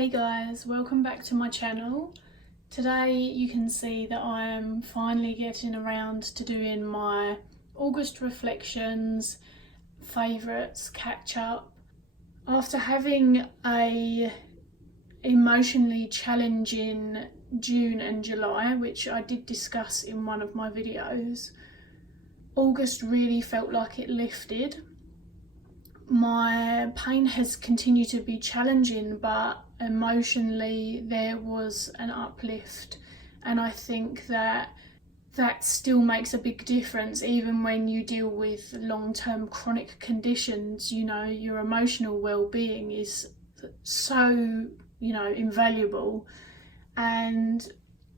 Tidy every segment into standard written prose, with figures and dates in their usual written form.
Hey guys, welcome back to my channel. Today you can see that I am finally getting around to doing my August reflections, favourites, catch up. After having a emotionally challenging June and July, which I did discuss in one of my videos, August really felt like it lifted. My pain has continued to be challenging, but emotionally there was an uplift, and I think that still makes a big difference. Even when you deal with long-term chronic conditions, you know, your emotional well-being is so, invaluable. And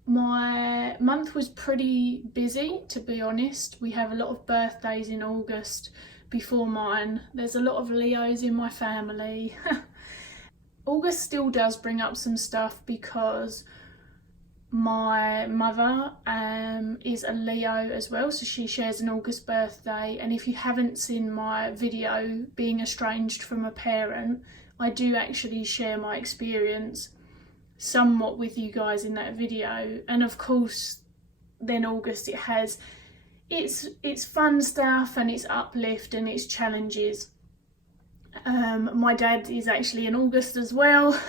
my month was pretty busy, to be honest. We have a lot of birthdays in August before mine. There's a lot of Leos in my family. August still does bring up some stuff because my mother is a Leo as well, so she shares an August birthday. And if you haven't seen my video, Being Estranged from a Parent, I do actually share my experience somewhat with you guys in that video. And of course then August, it has it's fun stuff and it's uplift and it's challenges. My dad is actually in August as well.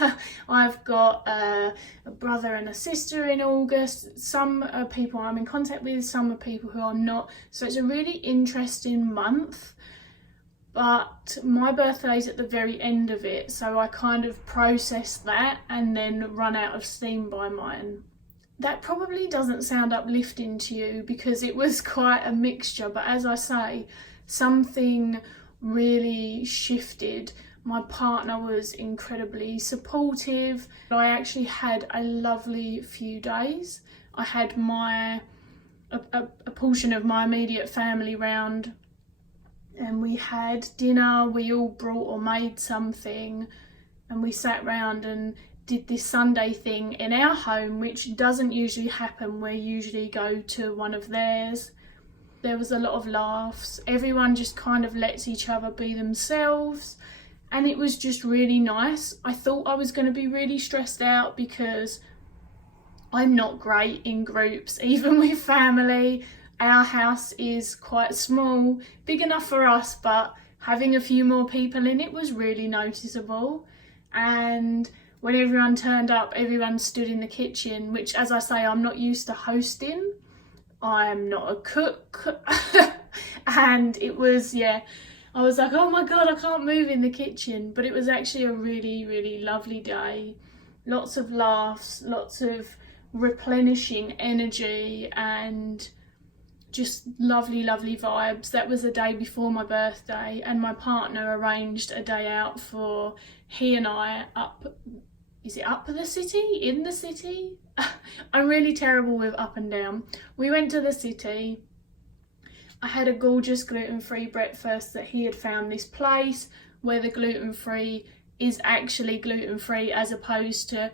I've got a brother and a sister in August. Some are people I'm in contact with, some are people who I'm not. So it's a really interesting month. But my birthday's at the very end of it, so I kind of process that and then run out of steam by mine. That probably doesn't sound uplifting to you because it was quite a mixture, but as I say, something really shifted. My partner was incredibly supportive. I actually had a lovely few days. I had a portion of my immediate family round, and we had dinner. We all brought or made something, and we sat round and did this Sunday thing in our home, which doesn't usually happen. We usually go to one of theirs. There was a lot of laughs. Everyone just kind of lets each other be themselves, and it was just really nice. I thought I was going to be really stressed out because I'm not great in groups, even with family. Our house is quite small, big enough for us, but having a few more people in it was really noticeable. And when everyone turned up, everyone stood in the kitchen, which, as I say, I'm not used to hosting. I'm not a cook. And it was, I was like, oh my God, I can't move in the kitchen. But it was actually a really, really lovely day. Lots of laughs, lots of replenishing energy, and just lovely, lovely vibes. That was the day before my birthday, and my partner arranged a day out for he and I up the city? In the city? I'm really terrible with up and down. We went to the city. I had a gorgeous gluten-free breakfast that he had found, this place where the gluten-free is actually gluten-free, as opposed to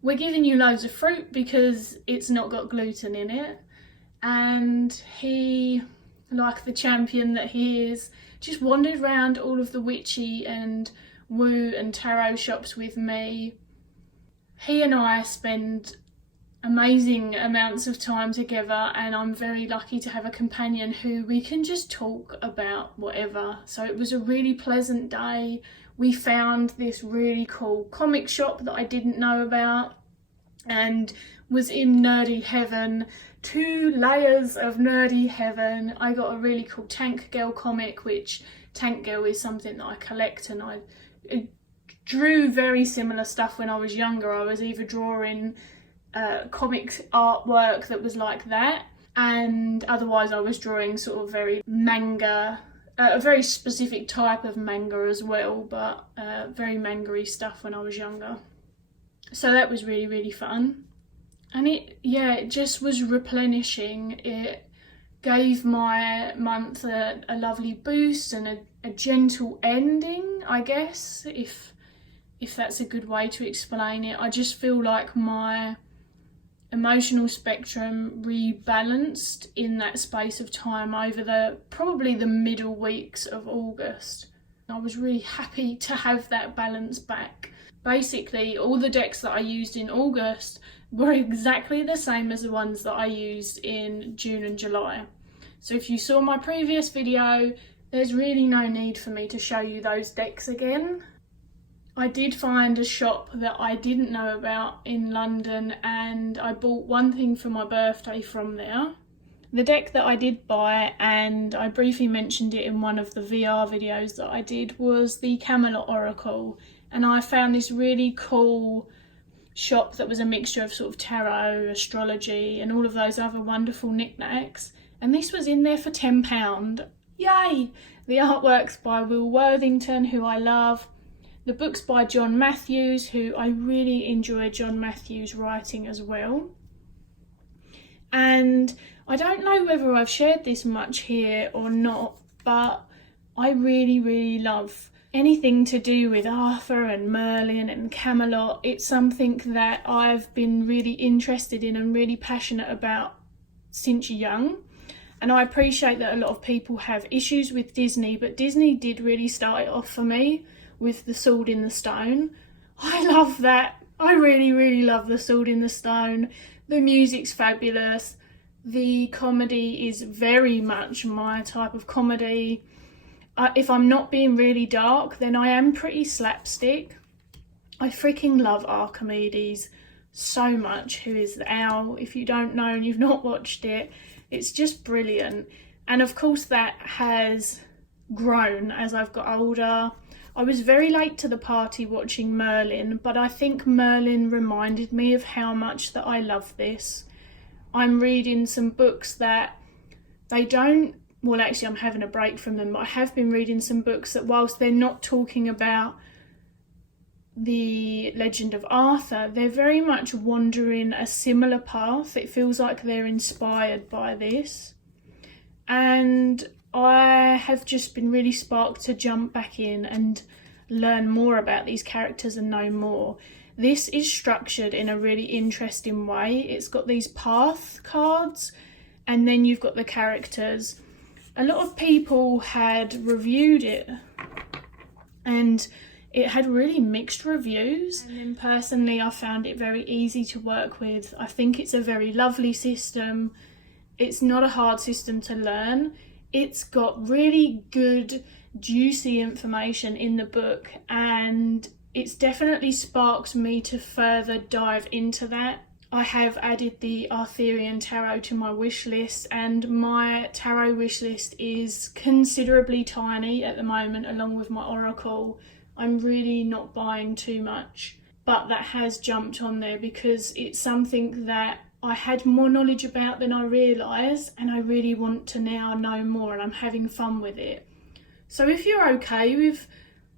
we're giving you loads of fruit because it's not got gluten in it. And he, like the champion that he is, just wandered around all of the witchy and woo and tarot shops with me. He and I spend amazing amounts of time together, and I'm very lucky to have a companion who we can just talk about whatever. So it was a really pleasant day. We found this really cool comic shop that I didn't know about and was in nerdy heaven. 2 layers of nerdy heaven. I got a really cool Tank Girl comic, which Tank Girl is something that I collect, and I drew very similar stuff when I was younger. I was either drawing comic artwork that was like that, and otherwise I was drawing sort of very manga, a very specific type of manga as well, but very manga-y stuff when I was younger. So that was really, really fun. And it just was replenishing. It gave my month a lovely boost and a gentle ending, I guess, if that's a good way to explain it. I just feel like my emotional spectrum rebalanced in that space of time over probably the middle weeks of August. I was really happy to have that balance back. Basically, all the decks that I used in August were exactly the same as the ones that I used in June and July. So if you saw my previous video, there's really no need for me to show you those decks again. I did find a shop that I didn't know about in London, and I bought one thing for my birthday from there. The deck that I did buy, and I briefly mentioned it in one of the VR videos that I did, was the Camelot Oracle. And I found this really cool shop that was a mixture of sort of tarot, astrology, and all of those other wonderful knickknacks. And this was in there for £10. Yay! The artwork's by Will Worthington, who I love. The book's by John Matthews, who I really enjoy John Matthews' writing as well. And I don't know whether I've shared this much here or not, but I really, really love anything to do with Arthur and Merlin and Camelot. It's something that I've been really interested in and really passionate about since young. And I appreciate that a lot of people have issues with Disney, but Disney did really start it off for me with The Sword in the Stone. I love that. I really, really love The Sword in the Stone. The music's fabulous. The comedy is very much my type of comedy. If I'm not being really dark, then I am pretty slapstick. I freaking love Archimedes so much, who is the owl. If you don't know and you've not watched it, it's just brilliant. And of course that has grown as I've got older. I was very late to the party watching Merlin, but I think Merlin reminded me of how much that I love this. I'm reading some books that they don't, well actually I'm having a break from them, but I have been reading some books that whilst they're not talking about the legend of Arthur, they're very much wandering a similar path. It feels like they're inspired by this. And I have just been really sparked to jump back in and learn more about these characters and know more. This is structured in a really interesting way. It's got these path cards and then you've got the characters. A lot of people had reviewed it and it had really mixed reviews. And then personally, I found it very easy to work with. I think it's a very lovely system. It's not a hard system to learn. It's got really good, juicy information in the book, and it's definitely sparked me to further dive into that. I have added the Arthurian Tarot to my wish list, and my tarot wish list is considerably tiny at the moment, along with my Oracle. I'm really not buying too much, but that has jumped on there because it's something that I had more knowledge about than I realised, and I really want to now know more, and I'm having fun with it. So if you're okay with,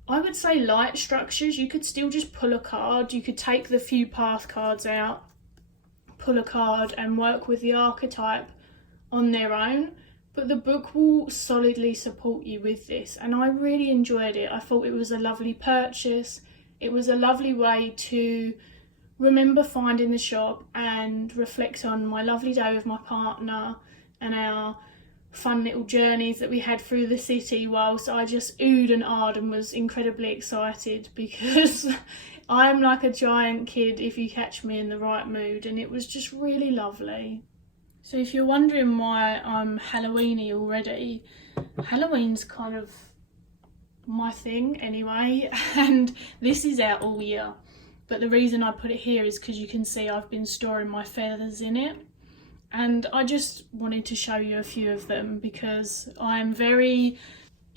I would say, light structures, you could still just pull a card. You could take the few path cards out, pull a card and work with the archetype on their own, but the book will solidly support you with this, and I really enjoyed it. I thought it was a lovely purchase. It was a lovely way to remember finding the shop and reflect on my lovely day with my partner and our fun little journeys that we had through the city, whilst I just oohed and ahed and was incredibly excited because I'm like a giant kid if you catch me in the right mood, and it was just really lovely. So if you're wondering why I'm Halloweeny already, Halloween's kind of my thing anyway, and this is out all year. But the reason I put it here is because you can see I've been storing my feathers in it. And I just wanted to show you a few of them because I'm very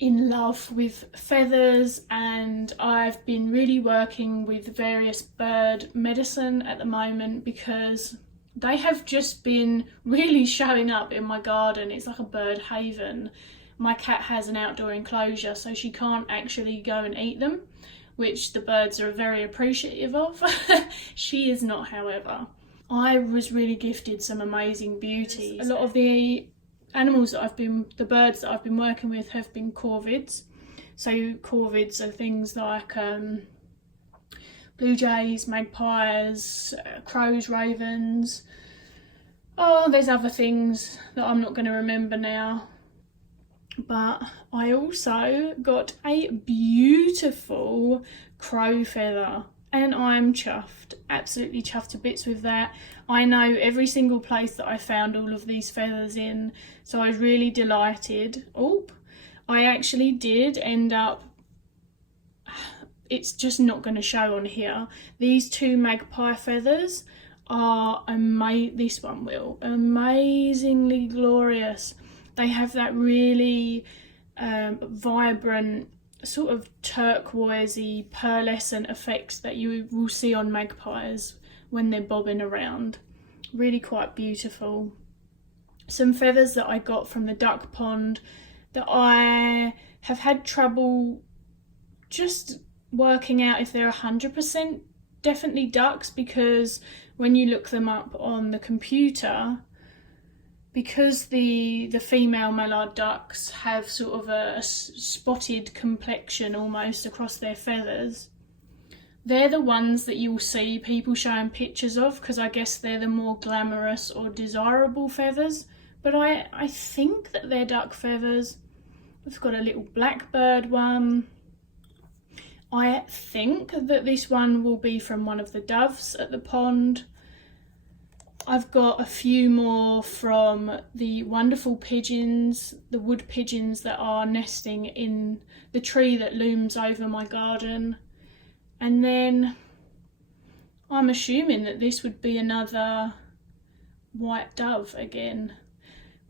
in love with feathers, and I've been really working with various bird medicine at the moment because they have just been really showing up in my garden. It's like a bird haven. My cat has an outdoor enclosure, so she can't actually go and eat them, which the birds are very appreciative of. She is not, however. I was really gifted some amazing beauties. A lot of the animals that the birds that I've been working with have been corvids. So corvids are things like blue jays, magpies, crows, ravens. Oh, there's other things that I'm not going to remember now. But I also got a beautiful crow feather. And I'm chuffed, absolutely chuffed to bits with that. I know every single place that I found all of these feathers in, so I was really delighted. I actually did end up, it's just not going to show on here. These two magpie feathers are this one will, amazingly glorious. They have that really vibrant sort of turquoisey pearlescent effect that you will see on magpies when they're bobbing around. Really quite beautiful. Some feathers that I got from the duck pond that I have had trouble just working out if they're 100% definitely ducks, because when you look them up on the computer, because the female mallard ducks have sort of a spotted complexion almost across their feathers, they're the ones that you'll see people showing pictures of, because I guess they're the more glamorous or desirable feathers. But I think that they're duck feathers. We've got a little blackbird one. I think that this one will be from one of the doves at the pond. I've got a few more from the wonderful pigeons, the wood pigeons that are nesting in the tree that looms over my garden. And then I'm assuming that this would be another white dove again.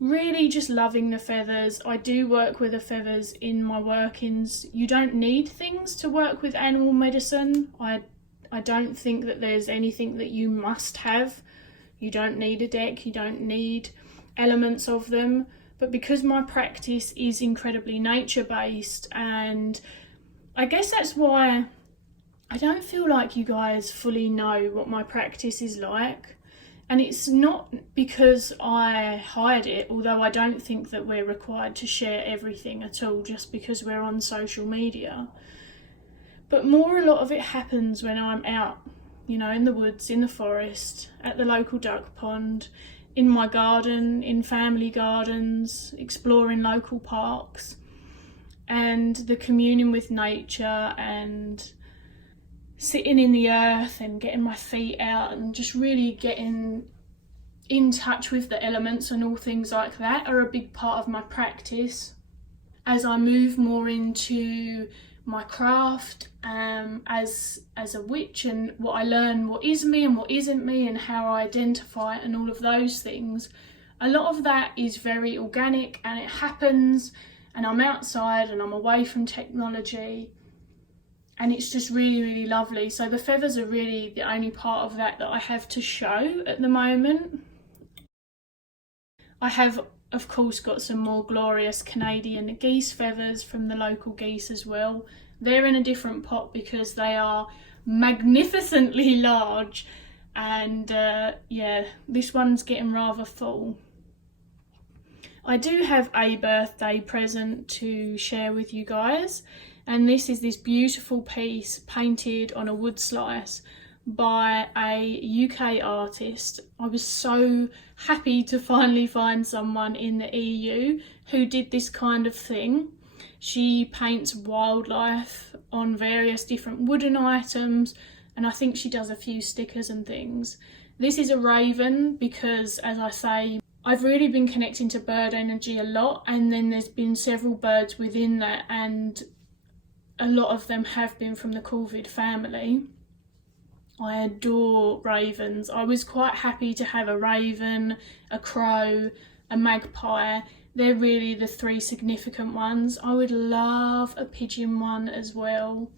Really just loving the feathers. I do work with the feathers in my workings. You don't need things to work with animal medicine. I don't think that there's anything that you must have. You don't need a deck, you don't need elements of them. But because my practice is incredibly nature-based, and I guess that's why I don't feel like you guys fully know what my practice is like. And it's not because I hide it, although I don't think that we're required to share everything at all just because we're on social media. But a lot of it happens when I'm out, in the woods, in the forest, at the local duck pond, in my garden, in family gardens, exploring local parks, and the communing with nature and sitting in the earth and getting my feet out and just really getting in touch with the elements and all things like that are a big part of my practice. As I move more into my craft as a witch, and what I learn, what is me and what isn't me, and how I identify it and all of those things, a lot of that is very organic and it happens, and I'm outside and I'm away from technology. And it's just really, really lovely. So the feathers are really the only part of that I have to show at the moment. I have, of course, got some more glorious Canadian geese feathers from the local geese as well. They're in a different pot because they are magnificently large. And this one's getting rather full. I do have a birthday present to share with you guys. And this is this beautiful piece painted on a wood slice by a UK artist. I was so happy to finally find someone in the EU who did this kind of thing. She paints wildlife on various different wooden items, and I think she does a few stickers and things. This is a raven because, as I say, I've really been connecting to bird energy a lot, and then there's been several birds within that, and a lot of them have been from the corvid family. I adore ravens. I was quite happy to have a raven, a crow, a magpie. They're really the three significant ones. I would love a pigeon one as well.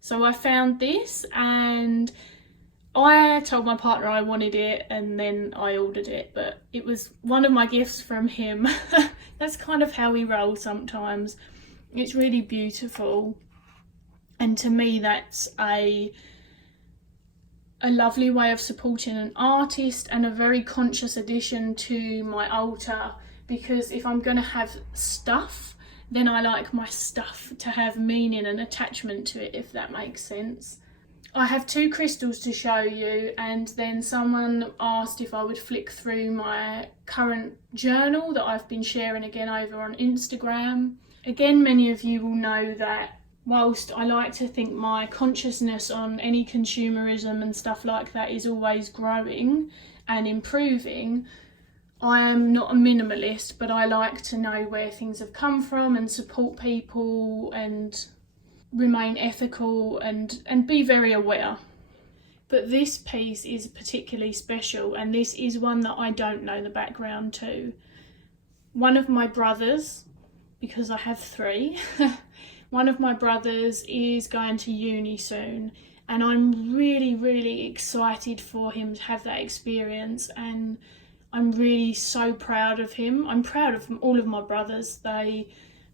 So I found this and I told my partner I wanted it, and then I ordered it, but it was one of my gifts from him. That's kind of how we roll sometimes. It's really beautiful. And to me, that's a lovely way of supporting an artist and a very conscious addition to my altar, because if I'm going to have stuff, then I like my stuff to have meaning and attachment to it, if that makes sense. I have two crystals to show you, and then someone asked if I would flick through my current journal that I've been sharing again over on Instagram. Again, many of you will know that whilst I like to think my consciousness on any consumerism and stuff like that is always growing and improving, I am not a minimalist, but I like to know where things have come from and support people and remain ethical and be very aware. But this piece is particularly special, and this is one that I don't know the background to. One of my brothers, because I have 3, one of my brothers is going to uni soon, and I'm really, really excited for him to have that experience, and I'm really so proud of him. I'm proud of all of my brothers. They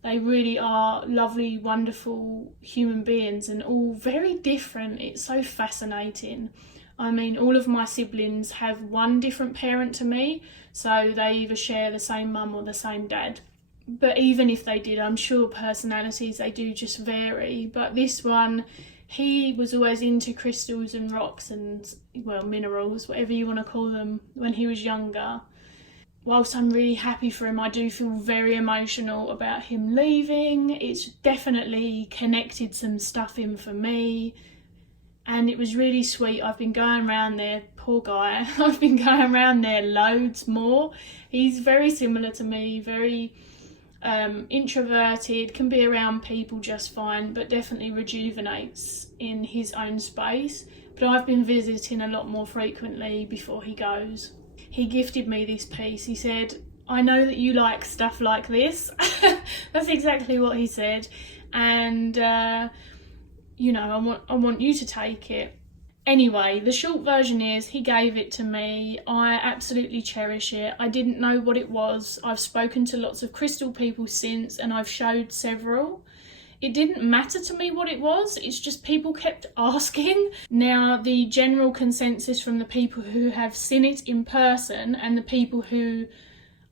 really are lovely, wonderful human beings, and all very different. It's so fascinating. I mean, all of my siblings have one different parent to me, so they either share the same mum or the same dad. But even if they did, I'm sure personalities, they do just vary. But this one, he was always into crystals and rocks and, well, minerals, whatever you want to call them, when he was younger. Whilst I'm really happy for him, I do feel very emotional about him leaving. It's definitely connected some stuff in for me. And it was really sweet. I've been going around there, poor guy, I've been going around there loads more. He's very similar to me, very introverted, can be around people just fine, but definitely rejuvenates in his own space. But I've been visiting a lot more frequently before he goes. He gifted me this piece. He said, "I know that you like stuff like this." That's exactly what he said. And you know, I want you to take it. Anyway, the short version is he gave it to me. I absolutely cherish it. I didn't know what it was. I've spoken to lots of crystal people since, and I've showed several. It didn't matter to me what it was. It's just people kept asking. Now, the general consensus from the people who have seen it in person and the people who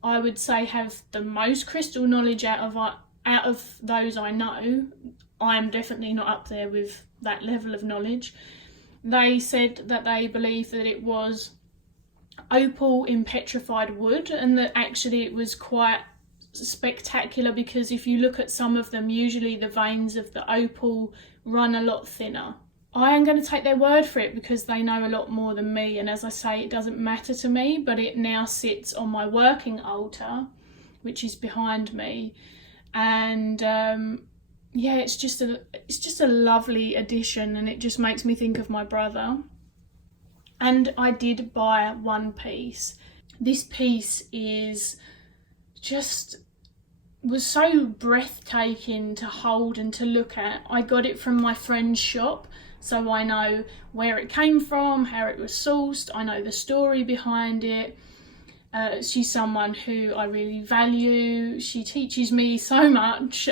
I would say have the most crystal knowledge out of those I know, I'm definitely not up there with that level of knowledge. They said that they believe that it was opal in petrified wood, and that actually it was quite spectacular, because if you look at some of them, usually the veins of the opal run a lot thinner. I am going to take their word for it because they know a lot more than me, and as I say, it doesn't matter to me, but it now sits on my working altar, which is behind me, and yeah, it's just a lovely addition, and it just makes me think of my brother. And I did buy one piece. This piece was so breathtaking to hold and to look at. I got it from my friend's shop, so I know where it came from, how it was sourced, I know the story behind it. She's someone who I really value. She teaches me so much.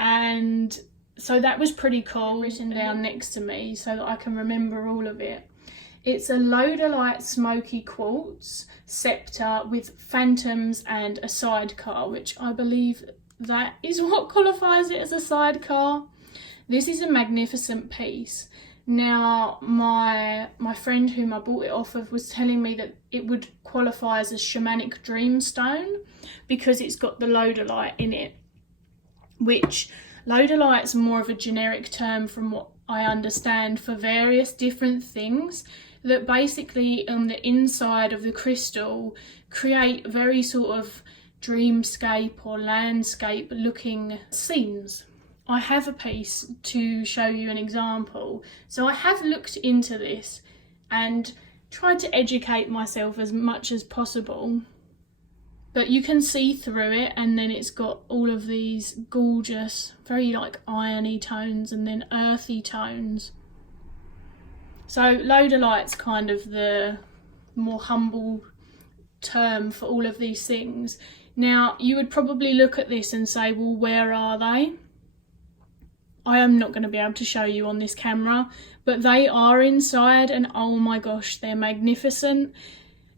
And so that was pretty cool, written down next to me so that I can remember all of it. It's a Lodolite smoky quartz scepter with phantoms and a sidecar, which I believe that is what qualifies it as a sidecar. This is a magnificent piece. Now, my friend whom I bought it off of was telling me that it would qualify as a shamanic dreamstone because it's got the Lodolite in it, which Lodolite's more of a generic term from what I understand for various different things that basically on the inside of the crystal create very sort of dreamscape or landscape looking scenes. I have a piece to show you an example. So I have looked into this and tried to educate myself as much as possible. But you can see through it, and then it's got all of these gorgeous, very like irony tones and then earthy tones. So Lodolite's kind of the more humble term for all of these things. Now, you would probably look at this and say, well, where are they? I am not going to be able to show you on this camera, but they are inside, and oh my gosh, they're magnificent.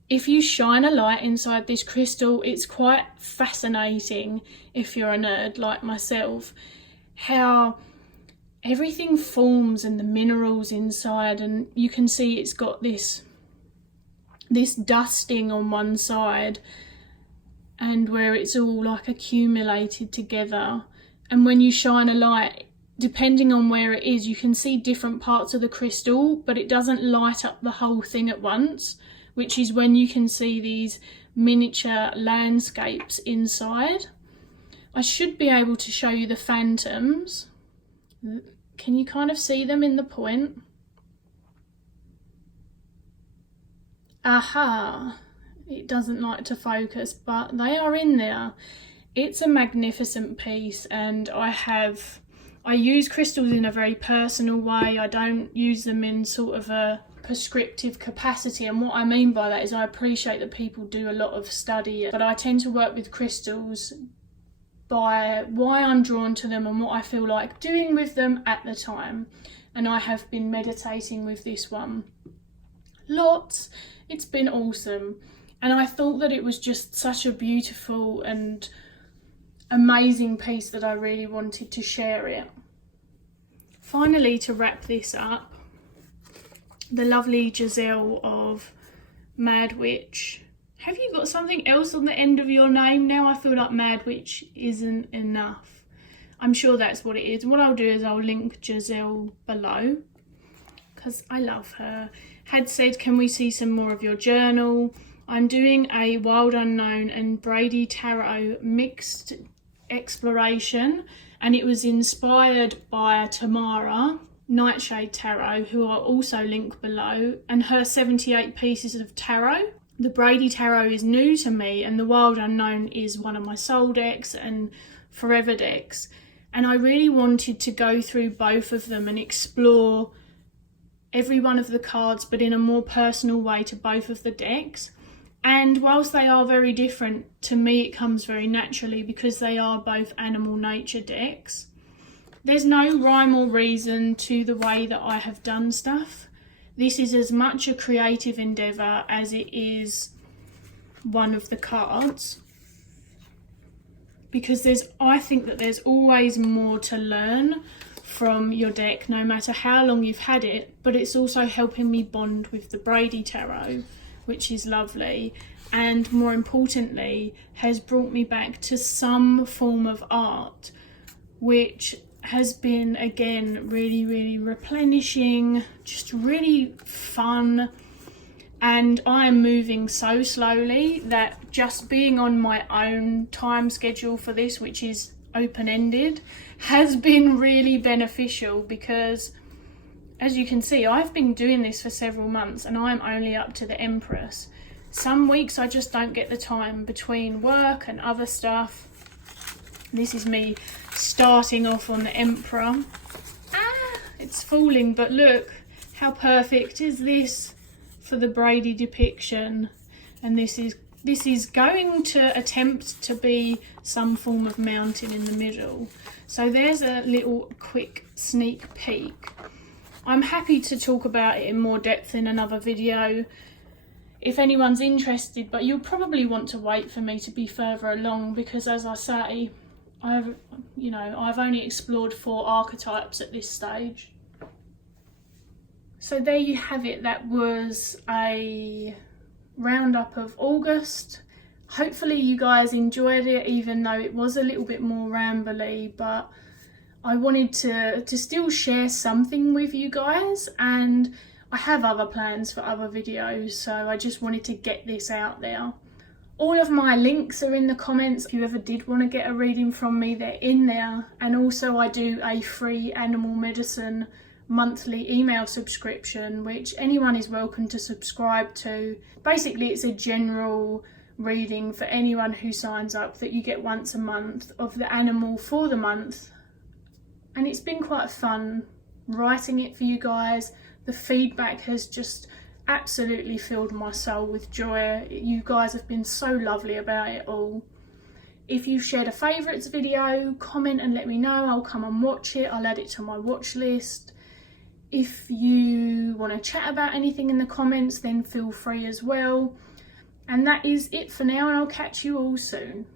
If you shine a light inside this crystal, it's quite fascinating, if you're a nerd like myself, how everything forms and the minerals inside, and you can see it's got this dusting on one side, and where it's all like accumulated together, and when you shine a light, depending on where it is, you can see different parts of the crystal, but it doesn't light up the whole thing at once, which is when you can see these miniature landscapes inside. I should be able to show you the phantoms. Can you kind of see them in the point? Aha! It doesn't like to focus, but they are in there. It's a magnificent piece, and I use crystals in a very personal way. I don't use them in sort of a prescriptive capacity, and what I mean by that is I appreciate that people do a lot of study, but I tend to work with crystals by why I'm drawn to them and what I feel like doing with them at the time. And I have been meditating with this one lots. It's been awesome, and I thought that it was just such a beautiful and amazing piece that I really wanted to share it. Finally, to wrap this up, the lovely Giselle of Mad Witch. Have you got something else on the end of your name now? I feel like Mad Witch isn't enough. I'm sure that's what it is. What I'll do is I'll link Giselle below because I love her. Had said, can we see some more of your journal? I'm doing a Wild Unknown and Brady Tarot mixed exploration, and it was inspired by Tamara Nightshade Tarot, who I'll also link below, and her 78 pieces of tarot. The Brady Tarot is new to me, and the Wild Unknown is one of my soul decks and forever decks. And I really wanted to go through both of them and explore every one of the cards, but in a more personal way to both of the decks. And whilst they are very different, to me it comes very naturally because they are both animal nature decks. There's no rhyme or reason to the way that I have done stuff. This is as much a creative endeavour as it is one of the cards, because I think that there's always more to learn from your deck, no matter how long you've had it, but it's also helping me bond with the Brady Tarot, which is lovely, and more importantly has brought me back to some form of art, which has been again really replenishing, just really fun. And I am moving so slowly that just being on my own time schedule for this, which is open-ended, has been really beneficial, because as you can see, I've been doing this for several months and I'm only up to the Empress. Some weeks I just don't get the time between work and other stuff. This is me starting off on the Emperor. It's falling, but look how perfect is this for the Brady depiction. And this is going to attempt to be some form of mountain in the middle. So there's a little quick sneak peek. I'm happy to talk about it in more depth in another video if anyone's interested, but you'll probably want to wait for me to be further along, because as I say, I've only explored 4 archetypes at this stage. So there you have it. That was a roundup of August. Hopefully you guys enjoyed it, even though it was a little bit more rambly, but I wanted to still share something with you guys, and I have other plans for other videos, so I just wanted to get this out there. All of my links are in the comments. If you ever did want to get a reading from me, they're in there. And also I do a free animal medicine monthly email subscription, which anyone is welcome to subscribe to. Basically, it's a general reading for anyone who signs up that you get once a month of the animal for the month. And it's been quite fun writing it for you guys. The feedback has just absolutely filled my soul with joy. You guys have been so lovely about it all. If you've shared a favourites video, comment and let me know. I'll come and watch it. I'll add it to my watch list. If you want to chat about anything in the comments, then feel free as well. And that is it for now, and I'll catch you all soon.